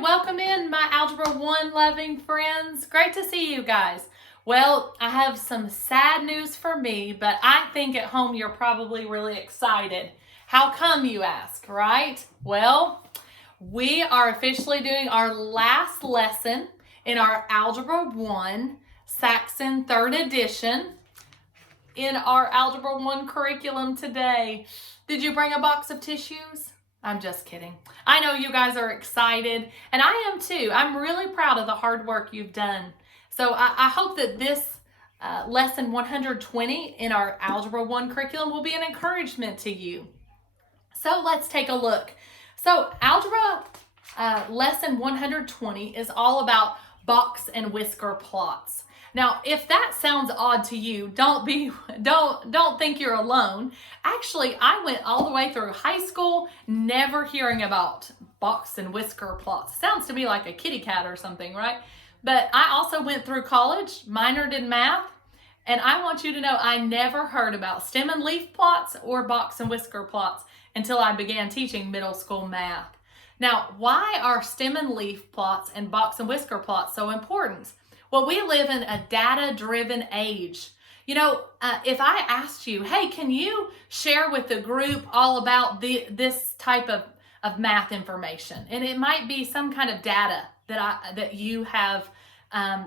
welcome in my Algebra 1 loving friends. Great to see you guys. Well, I have some sad news for me, but I think at home you're probably really excited. How come, you ask, right? Well, we are officially doing our last lesson in our Algebra 1 Saxon 3rd edition in our Algebra 1 curriculum today. Did you bring a box of tissues? I'm just kidding. I know you guys are excited, and I am too. I'm really proud of the hard work you've done. So I hope that this lesson 120 in our Algebra 1 curriculum will be an encouragement to you. So let's take a look. So Algebra lesson 120 is all about box and whisker plots. Now, if that sounds odd to you, don't think you're alone. Actually, I went all the way through high school never hearing about box and whisker plots. Sounds to me like a kitty cat or something, right? But I also went through college, minored in math, and I want you to know I never heard about stem and leaf plots or box and whisker plots until I began teaching middle school math. Now, why are stem and leaf plots and box and whisker plots so important? Well, we live in a data-driven age. You know, if I asked you, hey, can you share with the group all about this type of math information? And it might be some kind of data that you have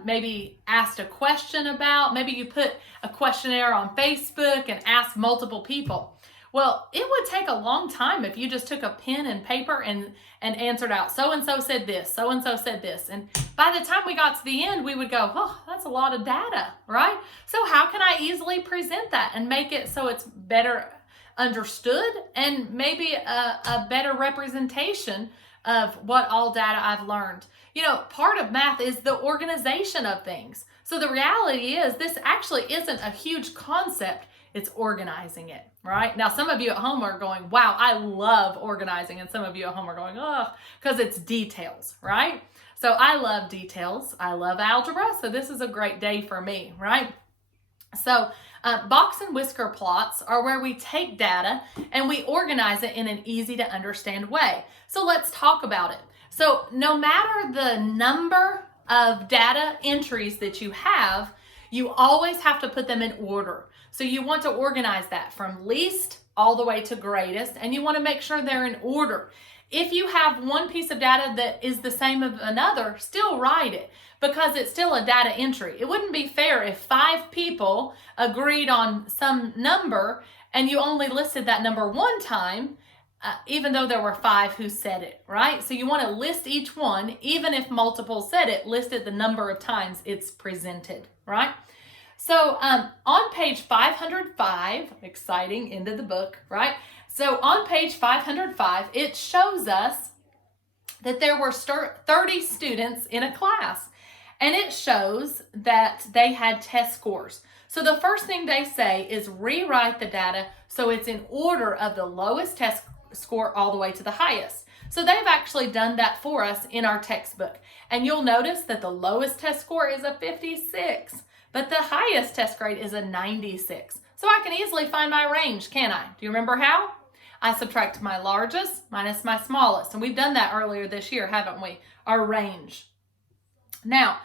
maybe asked a question about. Maybe you put a questionnaire on Facebook and asked multiple people. Well, it would take a long time if you just took a pen and paper and answered out, so-and-so said this, so-and-so said this. And by the time we got to the end, we would go, oh, that's a lot of data, right? So how can I easily present that and make it so it's better understood and maybe a better representation of what all data I've learned? You know, part of math is the organization of things. So the reality is this actually isn't a huge concept. It's organizing it, right? Now, some of you at home are going, wow, I love organizing. And some of you at home are going, oh, because it's details, right? So I love details. I love algebra. So this is a great day for me, right? So box and whisker plots are where we take data and we organize it in an easy to understand way. So let's talk about it. So no matter the number of data entries that you have, you always have to put them in order. So you want to organize that from least all the way to greatest, and you want to make sure they're in order. If you have one piece of data that is the same as another, still write it because it's still a data entry. It wouldn't be fair if 5 people agreed on some number and you only listed that number one time, even though there were 5 who said it, right? So you want to list each one, even if multiple said it, list it the number of times it's presented, right? So on page 505, exciting, end of the book, right? So on page 505, it shows us that there were 30 students in a class, and it shows that they had test scores. So the first thing they say is rewrite the data so it's in order of the lowest test score all the way to the highest. So they've actually done that for us in our textbook. And you'll notice that the lowest test score is a 56. But the highest test grade is a 96. So I can easily find my range, can I? Do you remember how? I subtract my largest minus my smallest. And we've done that earlier this year, haven't we? Our range. Now,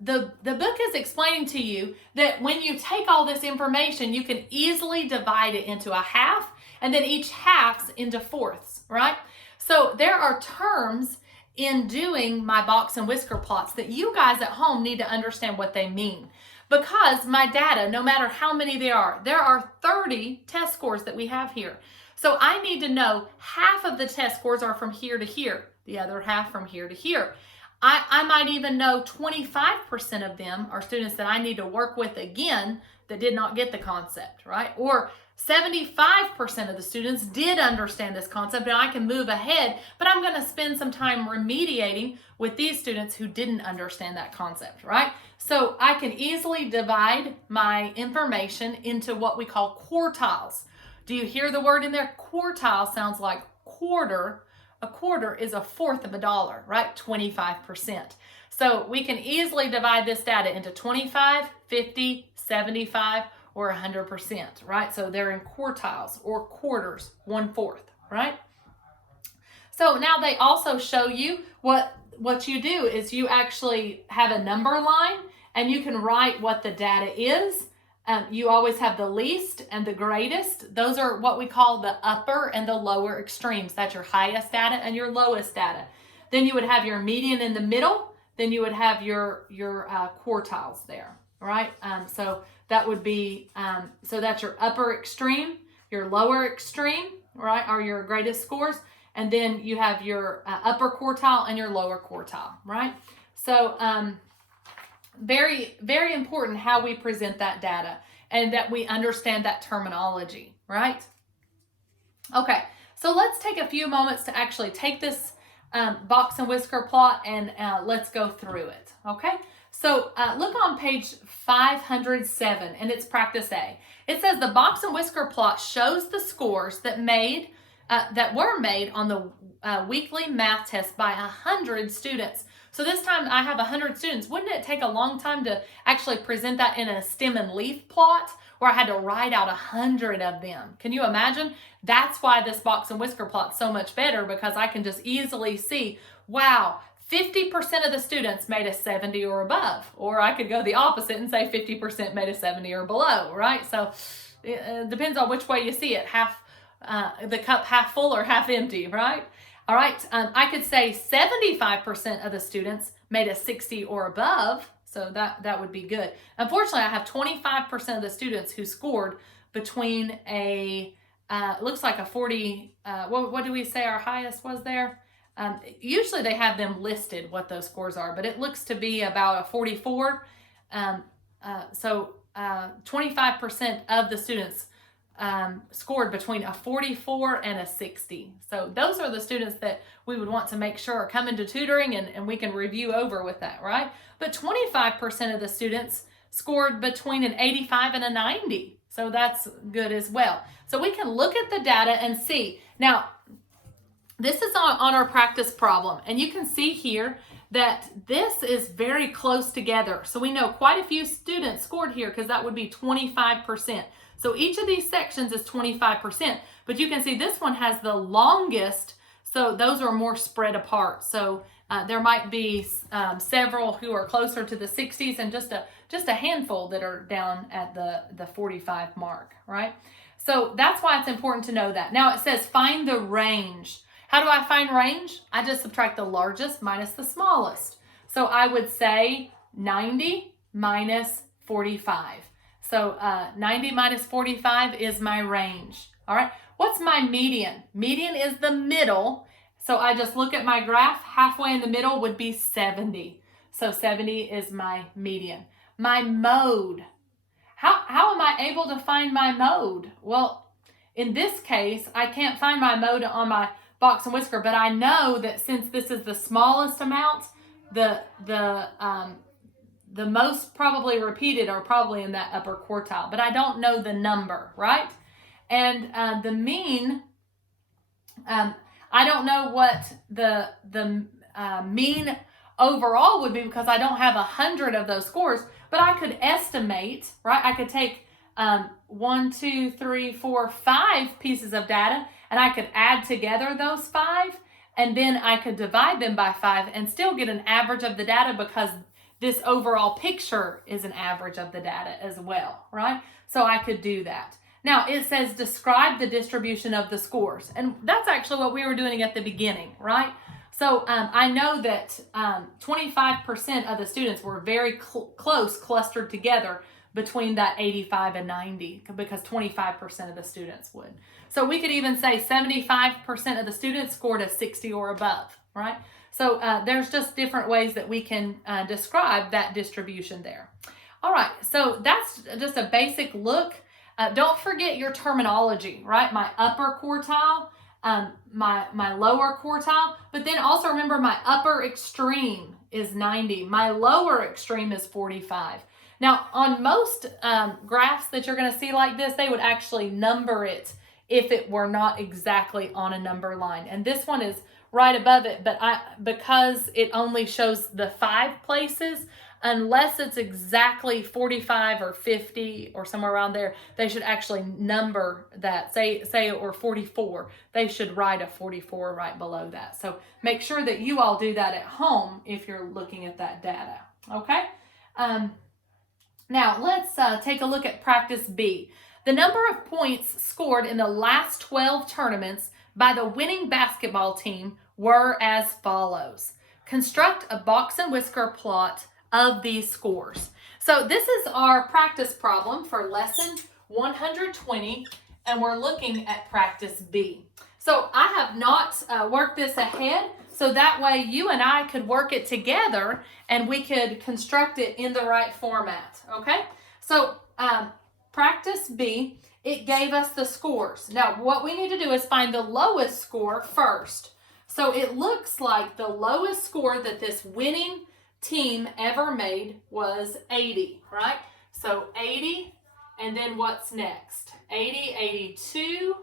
the book is explaining to you that when you take all this information, you can easily divide it into a half, and then each half's into fourths, right? So there are terms in doing my box and whisker plots that you guys at home need to understand what they mean. Because my data, no matter how many there are 30 test scores that we have here. So I need to know half of the test scores are from here to here, the other half from here to here. I might even know 25% of them are students that I need to work with again that did not get the concept, right? Or 75% of the students did understand this concept and I can move ahead, but I'm going to spend some time remediating with these students who didn't understand that concept, right? So I can easily divide my information into what we call quartiles. Do you hear the word in there? Quartile sounds like quarter. A quarter is a fourth of a dollar, right? 25%. So we can easily divide this data into 25, 50, 75, or 100%, right? So they're in quartiles or quarters, 1/4, right? So now they also show you what what you do is you actually have a number line and you can write what the data is. You always have the least and the greatest. Those are what we call the upper and the lower extremes. That's your highest data and your lowest data. Then you would have your median in the middle. Then you would have your quartiles there, right? So that would be, so that's your upper extreme, your lower extreme, right, are your greatest scores. And then you have your upper quartile and your lower quartile, right? So very, very important how we present that data and that we understand that terminology, right? Okay, so let's take a few moments to actually take this box and whisker plot and let's go through it, okay? So look on page 507 and it's practice A. It says the box and whisker plot shows the scores that were made on the weekly math test by 100 students. So this time I have 100 students. Wouldn't it take a long time to actually present that in a stem and leaf plot where I had to write out 100 of them? Can you imagine? That's why this box and whisker plot is so much better, because I can just easily see, wow, 50% of the students made a 70 or above. Or I could go the opposite and say 50% made a 70 or below, right? So it depends on which way you see it. The cup half full or half empty, right? All right, I could say 75% of the students made a 60 or above, so that would be good. Unfortunately, I have 25% of the students who scored between looks like a 40, what do we say our highest was there? Usually they have them listed what those scores are, but it looks to be about a 44. So 25% of the students scored between a 44 and a 60. So those are the students that we would want to make sure are coming to tutoring and we can review over with that, right? But 25% of the students scored between an 85 and a 90. So that's good as well. So we can look at the data and see. Now, this is on our practice problem, and you can see here that this is very close together. So we know quite a few students scored here because that would be 25%. So each of these sections is 25%, but you can see this one has the longest, so those are more spread apart. So there might be several who are closer to the 60s and just a handful that are down at the 45 mark, right? So that's why it's important to know that. Now it says find the range. How do I find range? I just subtract the largest minus the smallest. So I would say 90 minus 45. So 90 minus 45 is my range. All right. What's my median? Median is the middle. So I just look at my graph. Halfway in the middle would be 70. So 70 is my median. My mode. How am I able to find my mode? Well, in this case, I can't find my mode on my box and whisker, but I know that since this is the smallest amount, the most probably repeated are probably in that upper quartile, but I don't know the number, right? And the mean, I don't know what the mean overall would be because I don't have 100 of those scores, but I could estimate, right? I could take 1, 2, 3, 4, 5 pieces of data and I could add together those 5 and then I could divide them by 5 and still get an average of the data because this overall picture is an average of the data as well, right? So I could do that. Now it says describe the distribution of the scores. And that's actually what we were doing at the beginning, right? So I know that 25% of the students were very close, clustered together between that 85 and 90 because 25% of the students would. So we could even say 75% of the students scored a 60 or above, right? So there's just different ways that we can describe that distribution there. All right, so that's just a basic look. Don't forget your terminology, right? My upper quartile, my lower quartile, but then also remember my upper extreme is 90. My lower extreme is 45. Now, on most graphs that you're going to see like this, they would actually number it if it were not exactly on a number line. And this one is right above it, but because it only shows the 5 places, unless it's exactly 45 or 50 or somewhere around there, they should actually number that. Say it were 44, they should write a 44 right below that. So make sure that you all do that at home if you're looking at that data, okay? Now let's take a look at practice B. The number of points scored in the last 12 tournaments by the winning basketball team were as follows. Construct a box and whisker plot of these scores. So this is our practice problem for lesson 120, and we're looking at practice B. So I have not worked this ahead, so that way you and I could work it together and we could construct it in the right format, okay? So practice B, it gave us the scores. Now what we need to do is find the lowest score first. So it looks like the lowest score that this winning team ever made was 80, right? So 80, and then what's next? 80, 82,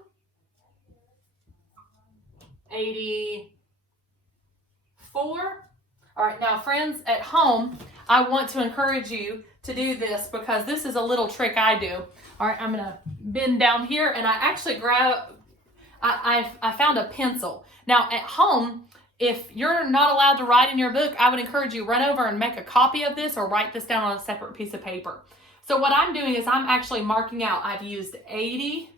84. All right, now friends at home, I want to encourage you to do this because this is a little trick I do. All right, I'm gonna bend down here, and I actually I found a pencil. Now at home, if you're not allowed to write in your book, I would encourage you run over and make a copy of this or write this down on a separate piece of paper. So what I'm doing is I'm actually marking out. I've used 80.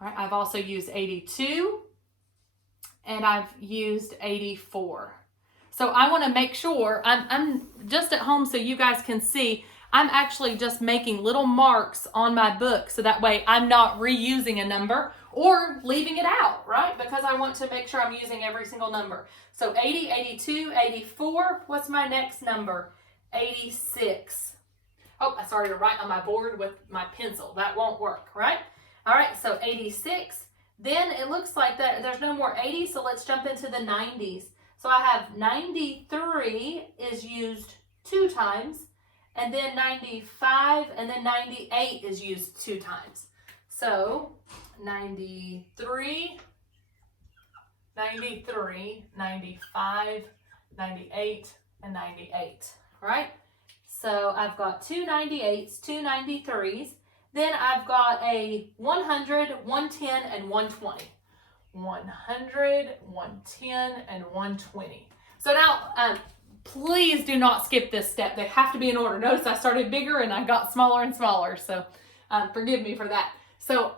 All right, I've also used 82, and I've used 84. So I want to make sure I'm just at home so you guys can see. I'm actually just making little marks on my book so that way I'm not reusing a number or leaving it out, right? Because I want to make sure I'm using every single number. So 80, 82, 84. What's my next number? 86. Oh, I started to write on my board with my pencil. That won't work, right? All right, so 86. Then it looks like that there's no more 80, so let's jump into the 90s. So I have 93 is used 2 times, and then 95, and then 98 is used 2 times. So 93, 95, 98, and 98, right? So I've got 2 98s, 2 93s. Then I've got a 100, 110, and 120. 100, 110, and 120. So now, please do not skip this step. They have to be in order. Notice I started bigger and I got smaller and smaller. So forgive me for that. So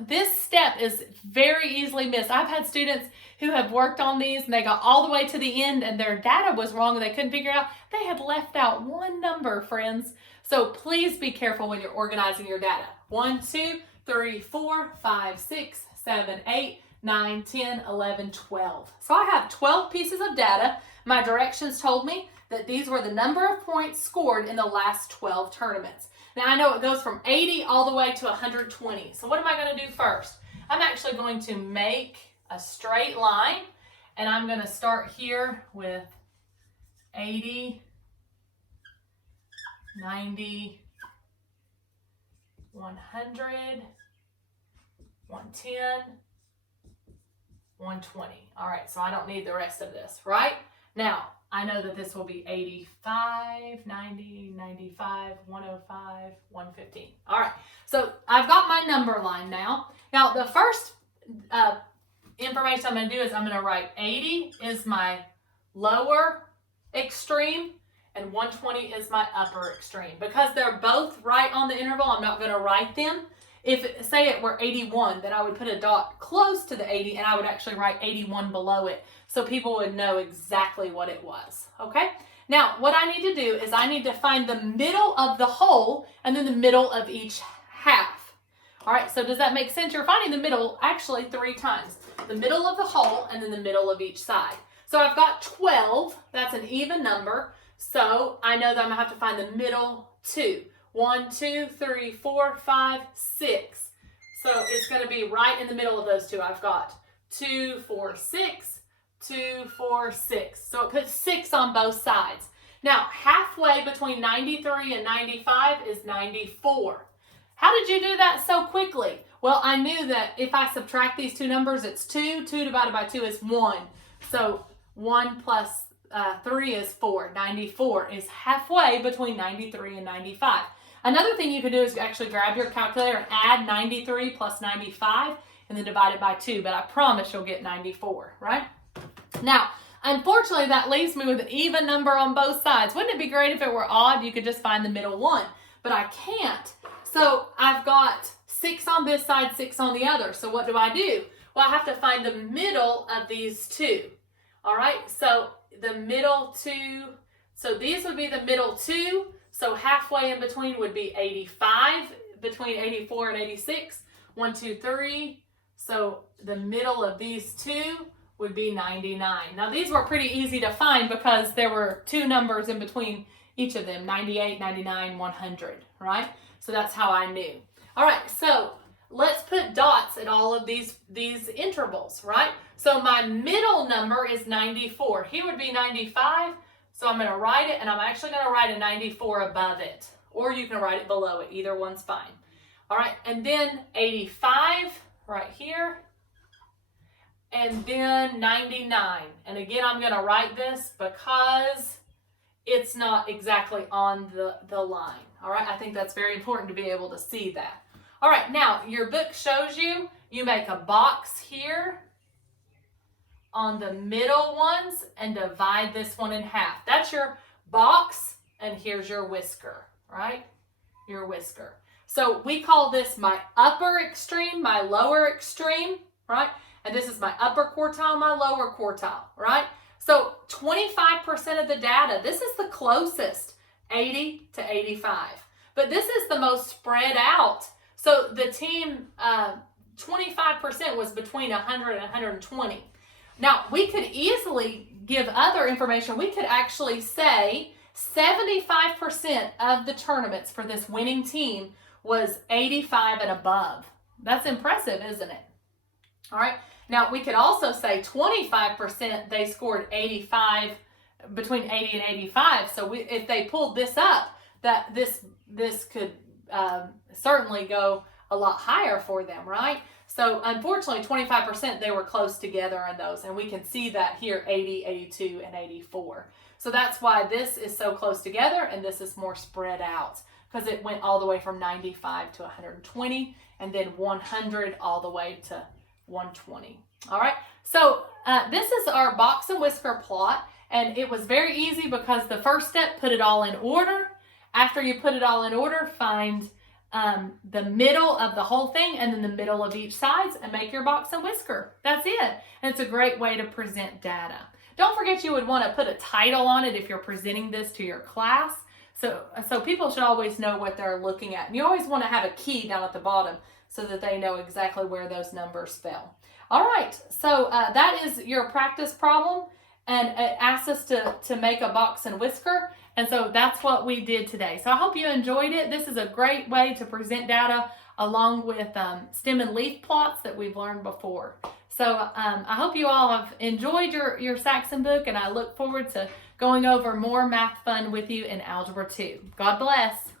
this step is very easily missed. I've had students who have worked on these and they got all the way to the end and their data was wrong and they couldn't figure it out. They had left out one number, friends. So please be careful when you're organizing your data. 1, 2, 3, 4, 5, 6, 7, 8, 9, 10, 11, 12. So I have 12 pieces of data. My directions told me that these were the number of points scored in the last 12 tournaments. Now I know it goes from 80 all the way to 120. So what am I going to do first? I'm actually going to make a straight line, and I'm going to start here with 80, 90, 100, 110, 120. All right, so I don't need the rest of this, right? Now, I know that this will be 85, 90, 95, 105, 115. All right, so I've got my number line now. Now, the first information I'm going to do is I'm going to write 80 is my lower extreme and 120 is my upper extreme. Because they're both right on the interval, I'm not going to write them. If, say it were 81, then I would put a dot close to the 80 and I would actually write 81 below it so people would know exactly what it was, okay? Now, what I need to do is I need to find the middle of the whole and then the middle of each half. All right, so does that make sense? You're finding the middle actually 3 times. The middle of the whole and then the middle of each side. So I've got 12, that's an even number. So I know that I'm gonna have to find the middle 2. 1, 2, 3, 4, 5, 6. So it's going to be right in the middle of those 2. I've got 2, 4, 6, 2, 4, 6. So it puts 6 on both sides. Now, halfway between 93 and 95 is 94. How did you do that so quickly? Well, I knew that if I subtract these 2 numbers, it's 2. 2 divided by 2 is 1. So 1 plus 3 is 4. 94 is halfway between 93 and 95. Another thing you could do is actually grab your calculator and add 93 plus 95 and then divide it by 2. But I promise you'll get 94, right? Now, unfortunately, that leaves me with an even number on both sides. Wouldn't it be great if it were odd? You could just find the middle one. But I can't. So I've got 6 on this side, 6 on the other. So what do? Well, I have to find the middle of these two. All right, so the middle two, so these would be the middle two. So halfway in between would be 85, between 84 and 86. 1, 2, 3. So the middle of these two would be 99. Now these were pretty easy to find because there were 2 numbers in between each of them, 98, 99, 100, right? So that's how I knew. All right, so let's put dots at all of these intervals, right? So my middle number is 94. Here would be 95, so I'm going to write it, and I'm actually going to write a 94 above it, or you can write it below it. Either one's fine. All right, and then 85 right here, and then 99. And again, I'm going to write this because it's not exactly on the line. All right, I think that's very important to be able to see that. All right, now your book shows you make a box here on the middle ones and divide this one in half. That's your box, and here's your whisker, right? Your whisker. So we call this my upper extreme, my lower extreme, right? And this is my upper quartile, my lower quartile, right? So 25% of the data, this is the closest, 80 to 85. But this is the most spread out. So the team, 25% was between 100 and 120. Now, we could easily give other information. We could actually say 75% of the tournaments for this winning team was 85 and above. That's impressive, isn't it? All right. Now, we could also say 25% they scored 85, between 80 and 85. So if they pulled this up, that this could certainly go a lot higher for them, right? So unfortunately, 25% they were close together on those, and we can see that here, 80, 82, and 84. So that's why this is so close together, and this is more spread out, because it went all the way from 95 to 120, and then 100 all the way to 120. All right, so this is our box and whisker plot, and it was very easy because the first step, put it all in order. After you put it all in order, find the middle of the whole thing and then the middle of each sides and make your box and whisker. That's it. And it's a great way to present data. Don't forget you would want to put a title on it if you're presenting this to your class. So people should always know what they're looking at. And you always want to have a key down at the bottom so that they know exactly where those numbers fell. All right, so that is your practice problem, and it asks us to make a box and whisker, and so that's what we did today. So I hope you enjoyed it. This is a great way to present data along with stem and leaf plots that we've learned before. So I hope you all have enjoyed your Saxon book, and I look forward to going over more math fun with you in Algebra 2. God bless.